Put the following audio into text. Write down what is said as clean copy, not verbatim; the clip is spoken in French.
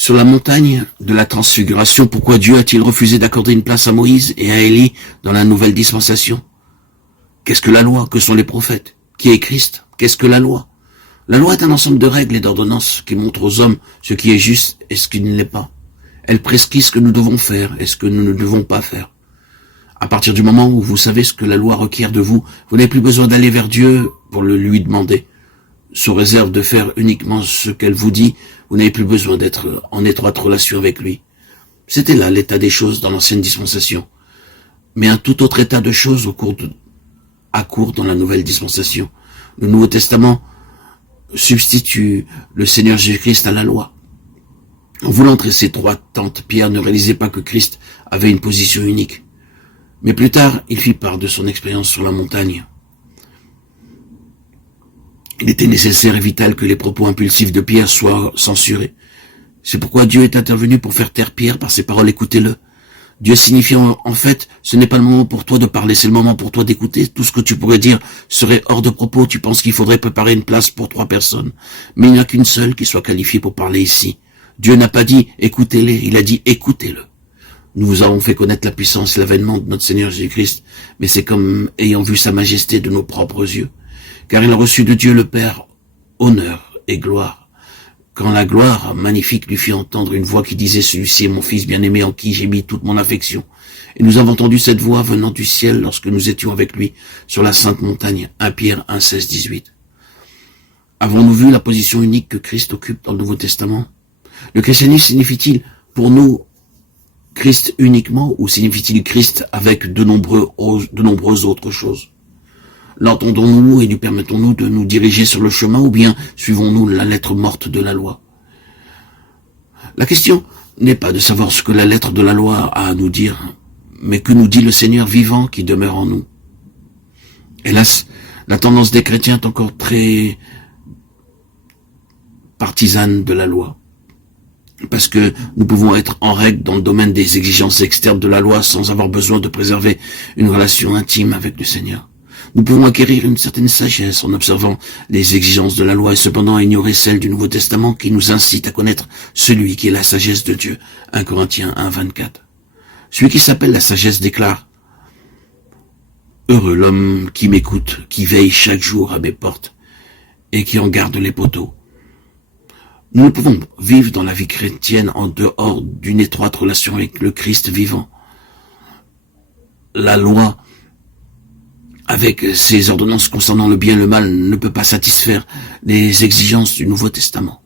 Sur la montagne de la transfiguration, pourquoi Dieu a-t-il refusé d'accorder une place à Moïse et à Élie dans la nouvelle dispensation? Qu'est-ce que la loi? Que sont les prophètes? Qui est Christ? Qu'est-ce que la loi? La loi est un ensemble de règles et d'ordonnances qui montrent aux hommes ce qui est juste et ce qui ne l'est pas. Elle prescrit ce que nous devons faire et ce que nous ne devons pas faire. À partir du moment où vous savez ce que la loi requiert de vous, vous n'avez plus besoin d'aller vers Dieu pour le lui demander. Sous réserve de faire uniquement ce qu'elle vous dit, vous n'avez plus besoin d'être en étroite relation avec lui. C'était là l'état des choses dans l'ancienne dispensation. Mais un tout autre état de choses accourt dans la nouvelle dispensation. Le Nouveau Testament substitue le Seigneur Jésus-Christ à la loi. En voulant dresser 3 tentes, Pierre ne réalisait pas que Christ avait une position unique. Mais plus tard, il fit part de son expérience sur la montagne. Il était nécessaire et vital que les propos impulsifs de Pierre soient censurés. C'est pourquoi Dieu est intervenu pour faire taire Pierre par ses paroles, écoutez-le. Dieu signifie en fait, ce n'est pas le moment pour toi de parler, c'est le moment pour toi d'écouter. Tout ce que tu pourrais dire serait hors de propos. Tu penses qu'il faudrait préparer une place pour 3 personnes. Mais il n'y a qu'une seule qui soit qualifiée pour parler ici. Dieu n'a pas dit écoutez-les, il a dit écoutez-le. Nous vous avons fait connaître la puissance et l'avènement de notre Seigneur Jésus-Christ, mais c'est comme ayant vu sa majesté de nos propres yeux. Car il a reçu de Dieu le Père honneur et gloire. Quand la gloire magnifique lui fit entendre une voix qui disait « Celui-ci est mon fils bien-aimé en qui j'ai mis toute mon affection ». Et nous avons entendu cette voix venant du ciel lorsque nous étions avec lui sur la sainte montagne. 1 Pierre 1, 16, 18. Avons-nous vu la position unique que Christ occupe dans le Nouveau Testament? Le christianisme signifie-t-il pour nous Christ uniquement ou signifie-t-il Christ avec de nombreuses autres choses? L'entendons-nous et lui permettons-nous de nous diriger sur le chemin ou bien suivons-nous la lettre morte de la loi? La question n'est pas de savoir ce que la lettre de la loi a à nous dire, mais que nous dit le Seigneur vivant qui demeure en nous. Hélas, la tendance des chrétiens est encore très partisane de la loi. Parce que nous pouvons être en règle dans le domaine des exigences externes de la loi sans avoir besoin de préserver une relation intime avec le Seigneur. Nous pouvons acquérir une certaine sagesse en observant les exigences de la loi et cependant ignorer celles du Nouveau Testament qui nous incite à connaître celui qui est la sagesse de Dieu. 1 Corinthiens 1, 24. Celui qui s'appelle la sagesse déclare « Heureux l'homme qui m'écoute, qui veille chaque jour à mes portes et qui en garde les poteaux. » Nous ne pouvons vivre dans la vie chrétienne en dehors d'une étroite relation avec le Christ vivant. La loi, avec ses ordonnances concernant le bien et le mal, ne peut pas satisfaire les exigences du Nouveau Testament.